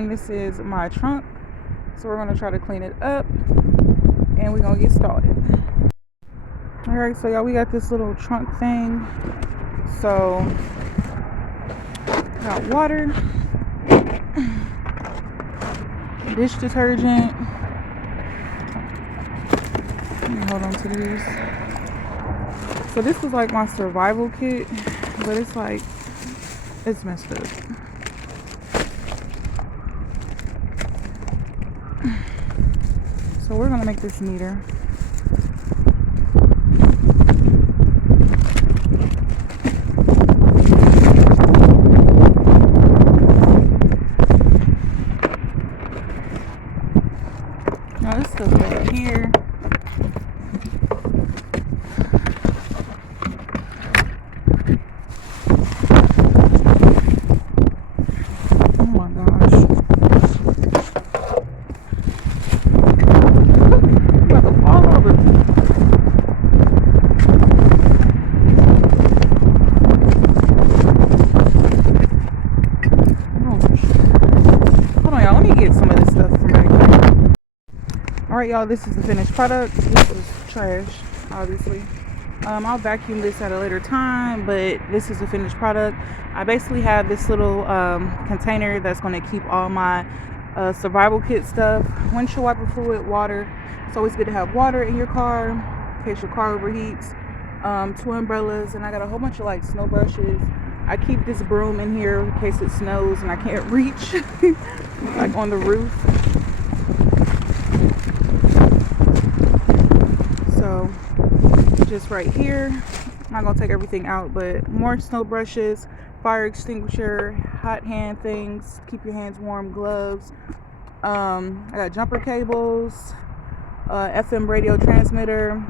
time. This is my trunk, so we're gonna try to clean it up and we're gonna get started. All right, so y'all, we got this little trunk thing. So got water, dish detergent. Let me hold on to these. So this was like my survival kit, but it's like, it's messed up. So we're gonna make this neater. Now this stuff right here. Oh my gosh. I'm about to fall over. Hold on, y'all. Let me get some of this stuff from back here. Alright, y'all, this is the finished product. This is trash, obviously. I'll vacuum this at a later time, but this is the finished product. I basically have this little container that's going to keep all my survival kit stuff. Windshield wiper fluid, water. It's always good to have water in your car in case your car overheats. 2 umbrellas, and I got a whole bunch of like snow brushes. I keep this broom in here in case it snows and I can't reach like on the roof. So just right here, I'm not gonna take everything out, but more snow brushes, fire extinguisher, hot hand things, keep your hands warm, gloves. I got jumper cables, FM radio transmitter,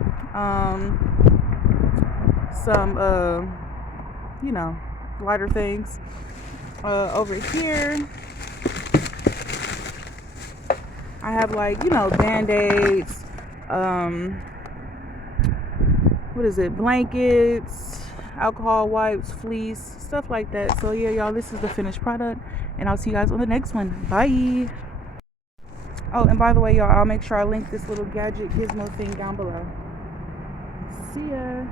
some lighter things. Over here I have like band-aids, blankets, alcohol wipes, fleece, stuff like that. So yeah, y'all, this is the finished product, and I'll see you guys on the next one. Bye. Oh, and by the way, y'all, I'll make sure I link this little gadget gizmo thing down below. See ya.